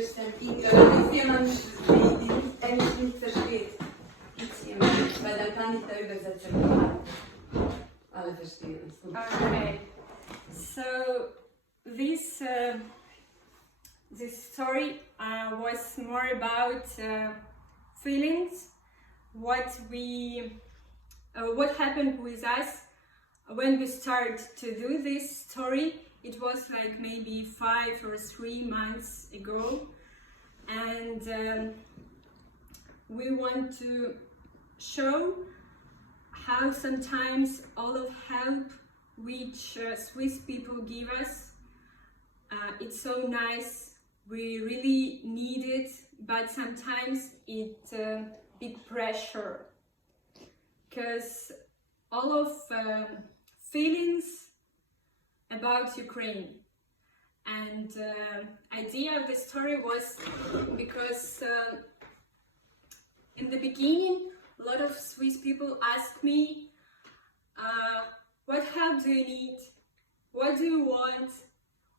Okay, so this story was more about feelings, what happened with us when we started to do this story. It was like maybe 5 or 3 months ago, and we want to show how sometimes all of help which Swiss people give us, it's so nice, we really need it, but sometimes it's big pressure, because all of feelings about Ukraine. And idea of the story was because in the beginning a lot of Swiss people asked me, what help do you need? What do you want?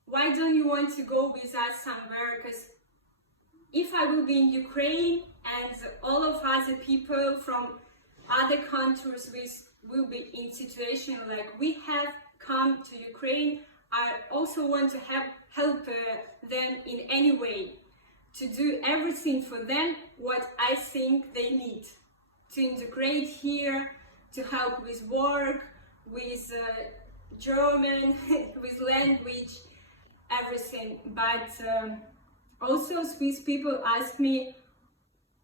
Why don't you want to go with us somewhere? Because if I will be in Ukraine and all of other people from other countries will be in situation like we have come to Ukraine, I also want to help them in any way, to do everything for them what I think they need, to integrate here, to help with work, with German, with language, everything. But also Swiss people ask me,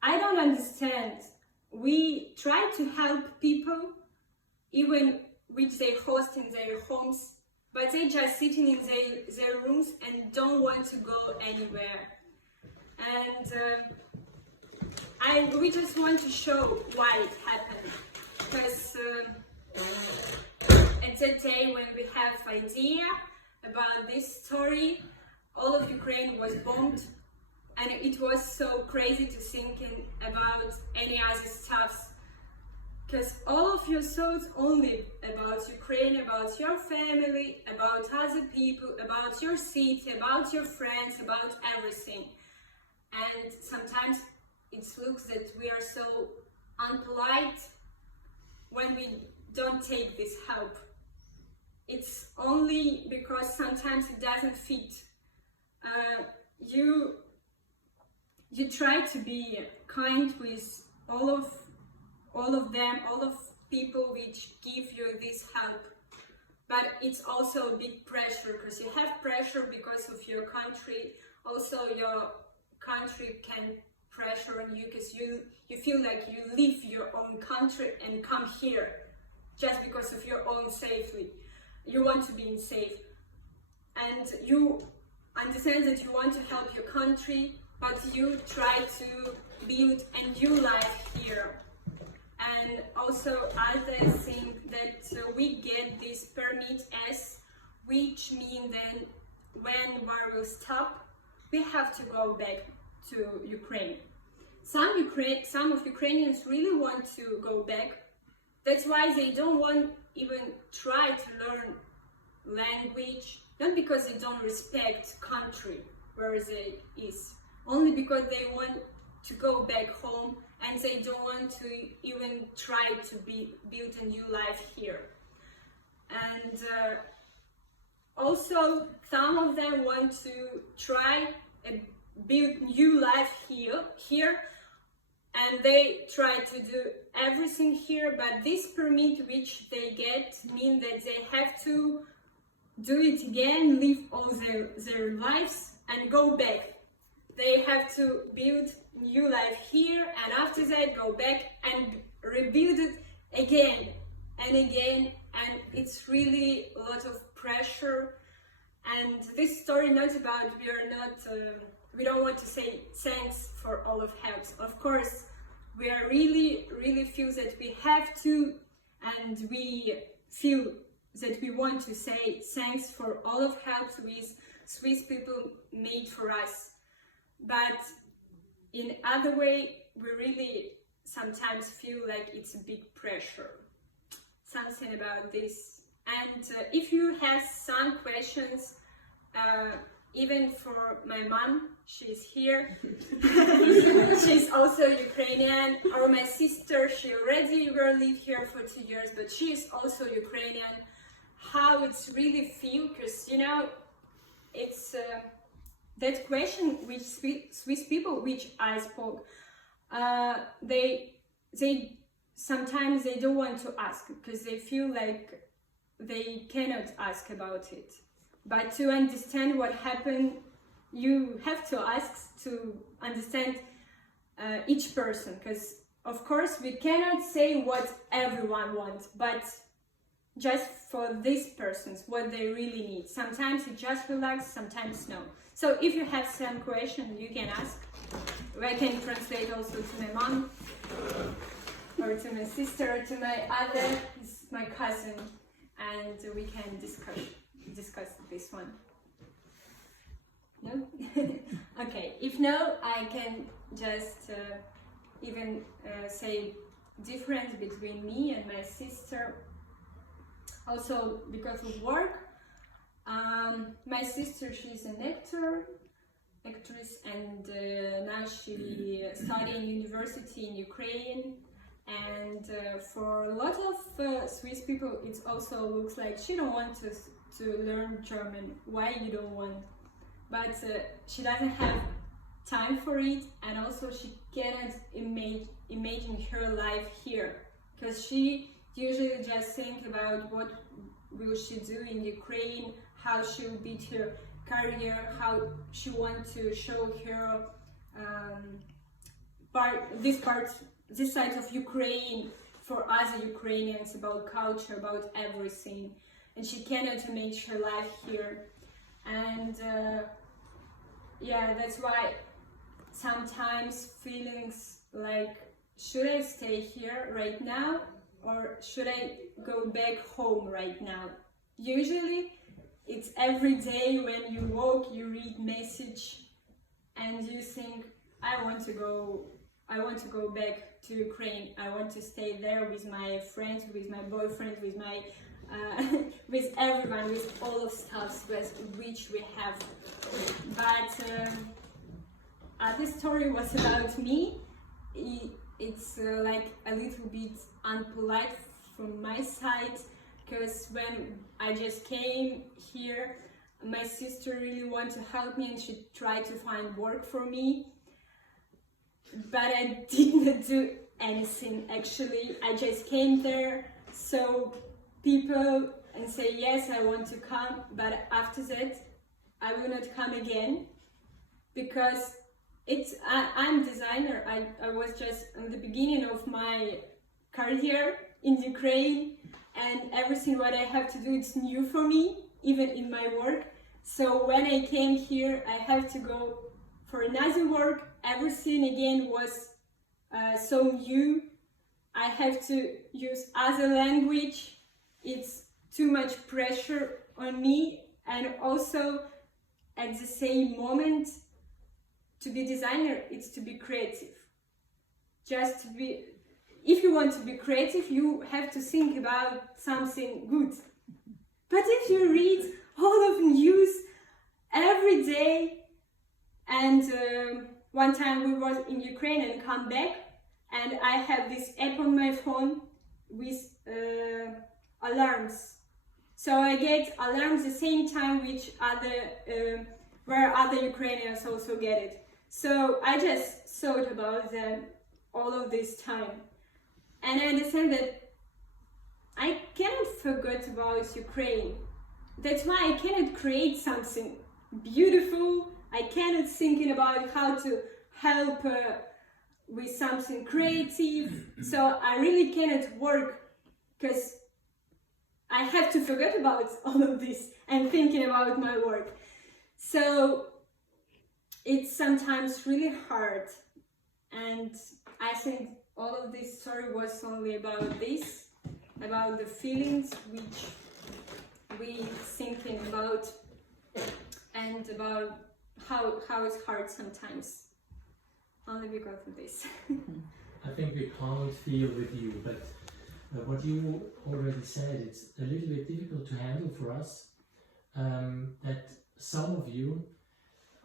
I don't understand. We try to help people, even which they host in their homes, but they just sitting in their rooms and don't want to go anywhere. And we just want to show why it happened. Because at that day when we have idea about this story, all of Ukraine was bombed, and it was so crazy to think about any other stuff. Because all of your thoughts only about Ukraine, about your family, about other people, about your city, about your friends, about everything. And sometimes it looks that we are so unpolite when we don't take this help. It's only because sometimes it doesn't fit. You try to be kind with all of them, all of people which give you this help, but it's also a big pressure, because you have pressure because of your country. Also your country can pressure on you, because you feel like you leave your own country and come here just because of your own safety. You want to be in safe, and you understand that you want to help your country, but you try to build a new life here. And also others think that we get this permit S, which means then when war will stop, we have to go back to Ukraine. Some of Ukrainians really want to go back. That's why they don't want even try to learn language, not because they don't respect country where they is, only because they want to go back home, and they don't want to even try to build a new life here. And also some of them want to try and build new life here, and they try to do everything here, but this permit which they get means that they have to do it again, live all their lives and go back. They have to build new life here, and after that go back and rebuild it again and again, and it's really a lot of pressure. And this story not about we don't want to say thanks for all of helps. Of course, we are really feel that we have to, and we feel that we want to say thanks for all of helps with Swiss people made for us. But in other way, we really sometimes feel like it's a big pressure. Something about this. And if you have some questions, even for my mom, she's here. She's also Ukrainian. Or my sister, she already will live here for 2 years, but she is also Ukrainian. How it's really feel, because you know, it's that question which Swiss people, which I spoke, they sometimes they don't want to ask because they feel like they cannot ask about it. But to understand what happened, you have to ask to understand each person, because of course we cannot say what everyone wants, but just for these persons what they really need. Sometimes it just relax, sometimes no. So if you have some question, you can ask. I can translate also to my mom, or to my sister, or to my other, my cousin, and we can discuss this one. No? Okay, if no, I can just even say difference between me and my sister. Also because of work. My sister, she's an actress, and now she studying university in Ukraine. And for a lot of Swiss people, it also looks like she don't want to learn German. Why you don't want? But she doesn't have time for it, and also she cannot imagine her life here, because she usually just think about what will she do in Ukraine, how she will build her career, how she wants to show her this side of Ukraine for other Ukrainians, about culture, about everything, and she cannot imagine her life here. And yeah, that's why sometimes feelings like, should I stay here right now, or should I go back home right now? Usually it's every day when you walk, you read message, and you think, I want to go back to Ukraine. I want to stay there with my friends, with my boyfriend, with my with everyone, with all of stuff which we have. But this story was about me. It's like a little bit unpolite from my side, because when I just came here, my sister really wanted to help me and she tried to find work for me, but I didn't do anything actually. I just came there, so people and say yes, I want to come, but after that I will not come again, because I'm designer. I was just in the beginning of my career in Ukraine, and everything what I have to do, it's new for me, even in my work. So when I came here, I have to go for another work. Everything again was so new. I have to use other language. It's too much pressure on me, and also at the same moment, to be designer, it's to be creative. Just to be, if you want to be creative, you have to think about something good. But if you read all of news every day, and one time we was in Ukraine and come back, and I have this app on my phone with alarms. So I get alarms the same time which where other Ukrainians also get it. So I just thought about them all of this time, and I understand that I cannot forget about Ukraine. That's why I cannot create something beautiful. I cannot thinking about how to help with something creative. So I really cannot work, because I have to forget about all of this and thinking about my work. So it's sometimes really hard, and I think all of this story was only about this, about the feelings which we thinking about, and about how it's hard sometimes, only because of this. I think we can't feel with you, but what you already said, it's a little bit difficult to handle for us, that some of you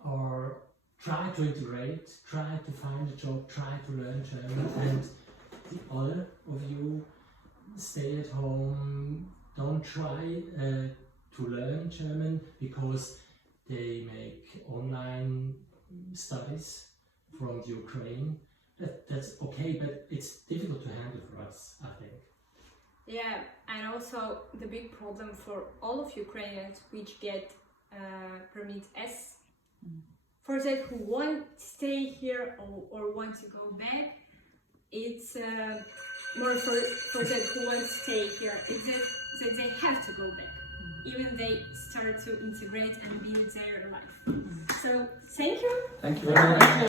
are try to integrate, try to find a job, try to learn German, and the other of you stay at home, don't try to learn German because they make online studies from Ukraine. That's okay, but it's difficult to handle for us, I think. Yeah, and also the big problem for all of Ukrainians which get permit S, for that who want to stay here or want to go back, it's more for that who want to stay here, it's that they have to go back, even they start to integrate and build their life. So, thank you. Thank you very much.